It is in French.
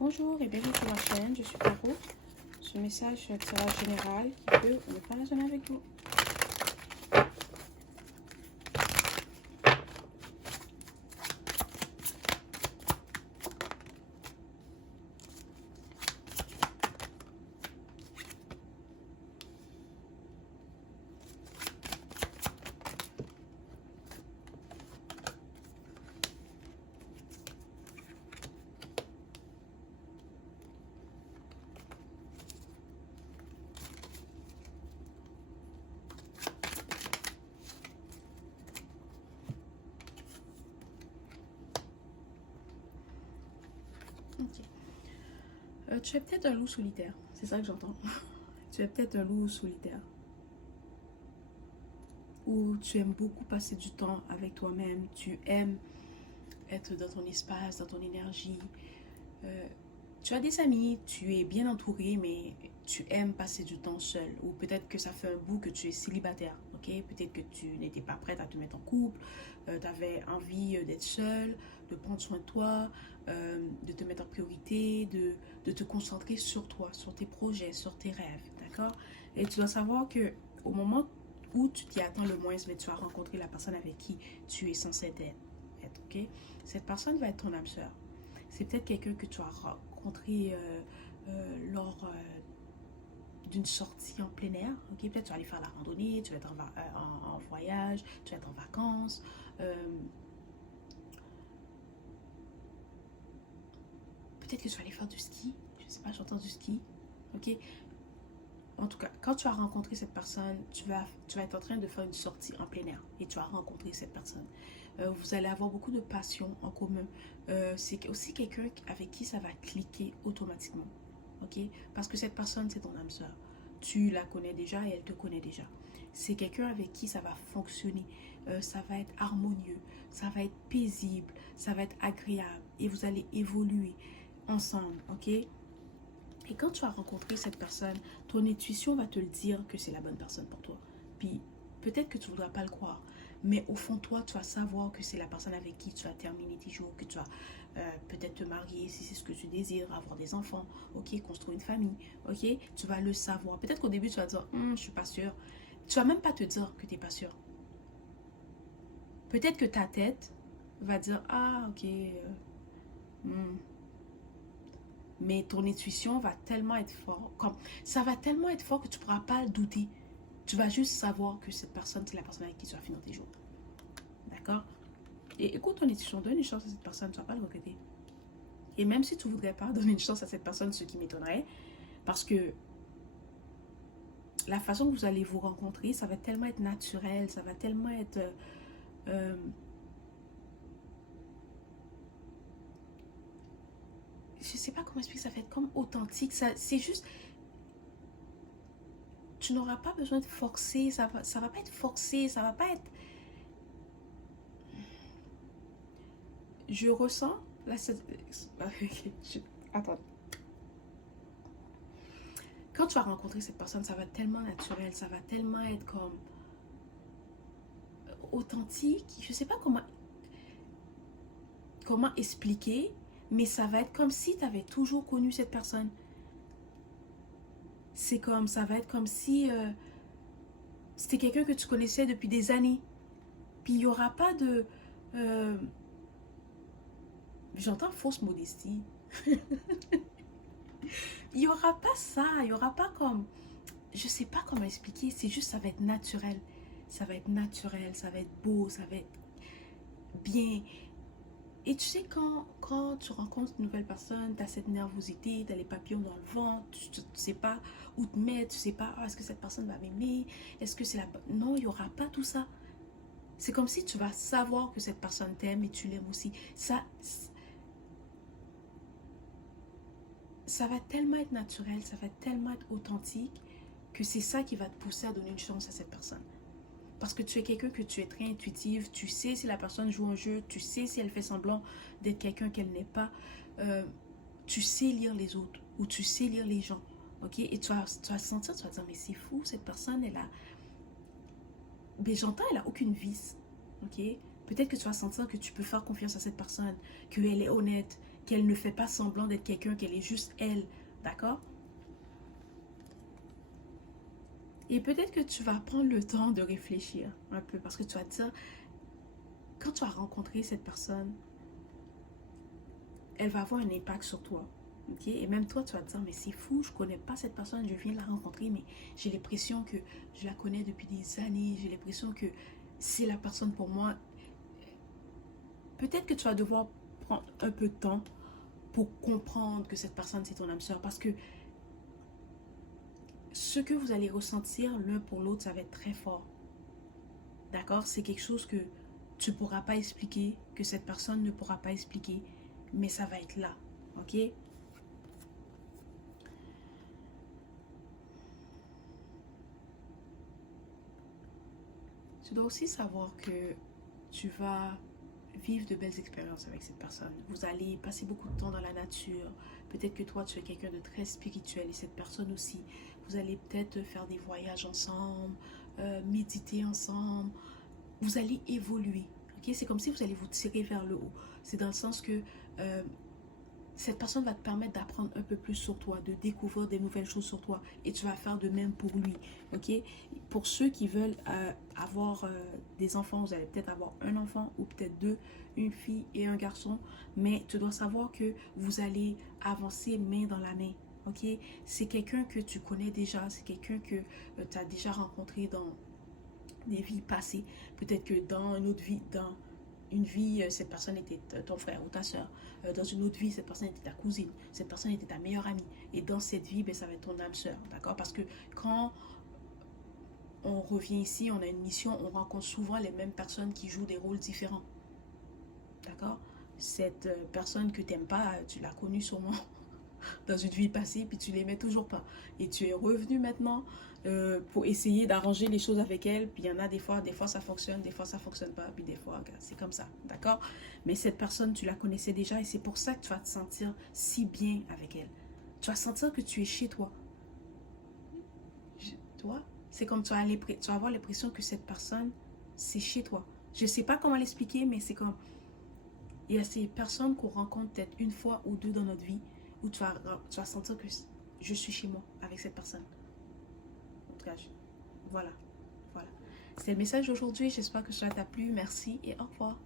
Bonjour et bienvenue sur ma chaîne, je suis Caro. Ce message est un tirage général qui peut ou ne pas résonner avec vous. Ok. Tu es peut-être un loup solitaire, c'est ça que j'entends. Tu es peut-être un loup solitaire. Ou tu aimes beaucoup passer du temps avec toi-même, tu aimes être dans ton espace, dans ton énergie. Euh, Tu as des amis, tu es bien entouré, mais tu aimes passer du temps seul. Ou peut-être que ça fait un bout que tu es célibataire, ok? Peut-être que tu n'étais pas prête à te mettre en couple, tu avais envie d'être seule, de prendre soin de toi, de te mettre en priorité, de te concentrer sur toi, sur tes projets, sur tes rêves, d'accord? Et tu dois savoir que au moment où tu t'y attends le moins, mais tu as rencontré la personne avec qui tu es censé être, ok? Cette personne va être ton âme sœur. C'est peut-être quelqu'un que tu as rencontré lors d'une sortie en plein air. Ok, peut-être tu vas aller faire la randonnée, tu vas être en voyage, tu vas être en vacances. Peut-être que tu vas aller faire du ski. Je ne sais pas, j'entends du ski. Ok. En tout cas, quand tu as rencontré cette personne, tu vas être en train de faire une sortie en plein air et tu as rencontré cette personne. Vous allez avoir beaucoup de passion en commun. C'est aussi quelqu'un avec qui ça va cliquer automatiquement. Ok? Parce que cette personne, c'est ton âme sœur. Tu la connais déjà et elle te connaît déjà. C'est quelqu'un avec qui ça va fonctionner. Ça va être harmonieux, ça va être paisible, ça va être agréable et vous allez évoluer ensemble. Ok? Et quand tu as rencontré cette personne, ton intuition va te le dire que c'est la bonne personne pour toi. Puis peut-être que tu ne voudras pas le croire, mais au fond de toi, tu vas savoir que c'est la personne avec qui tu vas terminer tes jours, que tu vas peut-être te marier si c'est ce que tu désires, avoir des enfants, ok, construire une famille, ok, tu vas le savoir. Peut-être qu'au début, tu vas dire, je suis pas sûre. Tu vas même pas te dire que tu n'es pas sûre. Peut-être que ta tête va dire, ah, ok, mais ton intuition va tellement être fort, comme ça va tellement être fort que tu ne pourras pas le douter. Tu vas juste savoir que cette personne, c'est la personne avec qui tu vas finir tes jours. D'accord? Et écoute ton intuition, donne une chance à cette personne, tu ne vas pas le regretter. Et même si tu ne voudrais pas donner une chance à cette personne, ce qui m'étonnerait, parce que la façon que vous allez vous rencontrer, ça va tellement être naturel, ça va tellement être... je ne sais pas comment expliquer, ça va être comme authentique. C'est juste... Tu n'auras pas besoin de forcer, ça va pas être forcé, ça va pas être... Je ressens... Là, attends. Quand tu vas rencontrer cette personne, ça va être tellement naturel, ça va tellement être comme authentique. Je sais pas comment expliquer, mais ça va être comme si tu avais toujours connu cette personne. C'est comme, ça va être comme si c'était quelqu'un que tu connaissais depuis des années. Puis il n'y aura pas de... euh, j'entends fausse modestie. Il n'y aura pas ça, il n'y aura pas comme... Je sais pas comment expliquer, c'est juste ça va être naturel. Ça va être naturel, ça va être beau, ça va être bien. Et tu sais, quand tu rencontres une nouvelle personne, tu as cette nervosité, tu as les papillons dans le ventre, tu ne sais pas où te mettre, tu ne sais pas, est-ce que cette personne va m'aimer, est-ce que c'est la... Non, il n'y aura pas tout ça. C'est comme si tu vas savoir que cette personne t'aime et tu l'aimes aussi. Ça va tellement être naturel, ça va tellement être authentique que c'est ça qui va te pousser à donner une chance à cette personne. Parce que tu es quelqu'un que tu es très intuitive, tu sais si la personne joue un jeu, tu sais si elle fait semblant d'être quelqu'un qu'elle n'est pas. Euh, Tu sais lire les autres ou tu sais lire les gens. Ok? Et tu vas sentir, tu vas dire, mais c'est fou, cette personne, elle a. Mais j'entends, elle a aucune vice. Ok? Peut-être que tu vas sentir que tu peux faire confiance à cette personne, qu'elle est honnête, qu'elle ne fait pas semblant d'être quelqu'un, qu'elle est juste elle. D'accord? Et peut-être que tu vas prendre le temps de réfléchir un peu parce que tu vas te dire, quand tu vas rencontrer cette personne, elle va avoir un impact sur toi. Okay? Et même toi, tu vas te dire, mais c'est fou, je connais pas cette personne, je viens de la rencontrer, mais j'ai l'impression que je la connais depuis des années, j'ai l'impression que c'est la personne pour moi. Peut-être que tu vas devoir prendre un peu de temps pour comprendre que cette personne, c'est ton âme sœur. Parce que ce que vous allez ressentir l'un pour l'autre, ça va être très fort. D'accord? C'est quelque chose que tu ne pourras pas expliquer, que cette personne ne pourra pas expliquer, mais ça va être là. Ok? Tu dois aussi savoir que tu vas vivre de belles expériences avec cette personne. Vous allez passer beaucoup de temps dans la nature. Peut-être que toi, tu es quelqu'un de très spirituel et cette personne aussi. Vous allez peut-être faire des voyages ensemble, méditer ensemble. Vous allez évoluer. Okay? C'est comme si vous allez vous tirer vers le haut. C'est dans le sens que euh, cette personne va te permettre d'apprendre un peu plus sur toi, de découvrir des nouvelles choses sur toi. Et tu vas faire de même pour lui. Ok? Pour ceux qui veulent avoir des enfants, vous allez peut-être avoir un enfant ou peut-être deux, une fille et un garçon. Mais tu dois savoir que vous allez avancer main dans la main. Ok? C'est quelqu'un que tu connais déjà. C'est quelqu'un que tu as déjà rencontré dans des vies passées. Peut-être que dans une autre vie, dans une vie, cette personne était ton frère ou ta soeur. Dans une autre vie, cette personne était ta cousine. Cette personne était ta meilleure amie. Et dans cette vie, ben, ça va être ton âme sœur. D'accord? Parce que quand on revient ici, on a une mission, on rencontre souvent les mêmes personnes qui jouent des rôles différents. D'accord? Cette personne que tu n'aimes pas, tu l'as connue sûrement dans une vie passée, puis tu l'aimais toujours pas. Et tu es revenu maintenant pour essayer d'arranger les choses avec elle. Puis il y en a des fois ça fonctionne, des fois ça fonctionne pas, puis des fois c'est comme ça, d'accord? Mais cette personne, tu la connaissais déjà et c'est pour ça que tu vas te sentir si bien avec elle. Tu vas sentir que tu es chez toi. Toi, c'est comme tu vas avoir l'impression que cette personne, c'est chez toi. Je sais pas comment l'expliquer, mais c'est comme il y a ces personnes qu'on rencontre peut-être une fois ou deux dans notre vie où tu vas sentir que je suis chez moi avec cette personne. En tout cas, voilà. Voilà. C'est le message d'aujourd'hui. J'espère que cela t'a plu. Merci et au revoir.